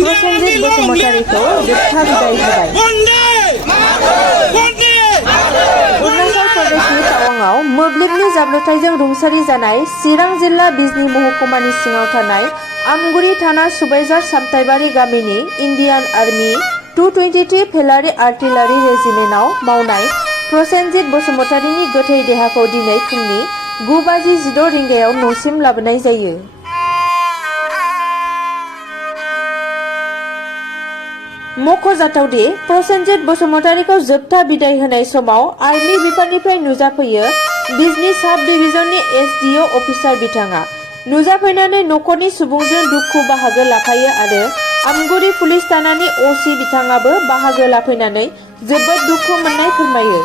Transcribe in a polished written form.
प्रसेनजित बसुमतारीखौ जोबथा बिदाय होबाय। अरुणाचल प्रदेशनि टावांआव मोब्लिबनि जाब्रबथायजों रुंसारि जानाय चिरां जिल्ला बिजनी महकुमानि सिङाव थानाय आमगुरि थाना सुबाइजार सामथाइबारि गामिनि इन्डियान आर्मी 223 फेलारि आर्टिलारि रेजिमेन्टआव मावनाय प्रसेनजित बसुमतारीनि गोथै देहाखौ दिनै फुंनि 9:16 रिंगायाव न'सिम लाबोनाय जायो। मख'जाथावदि प्रसेनजित बसुमतारीखौ जोबथा बिदाय होनाय समाव आर्मी बिफाननिफ्राय नुजाफैयो बिजनी साब डिभिजननि SDO अफिसार बिथाङा। नुजाफैनानै न'खरनि सुबुंजों दुखु बाहागो लाफायो आरो आमगुरि पुलिस थानानि OC बिथाङाबो बाहागो लाफैनानै जोबोद दुखु मोननाय फोरमायो।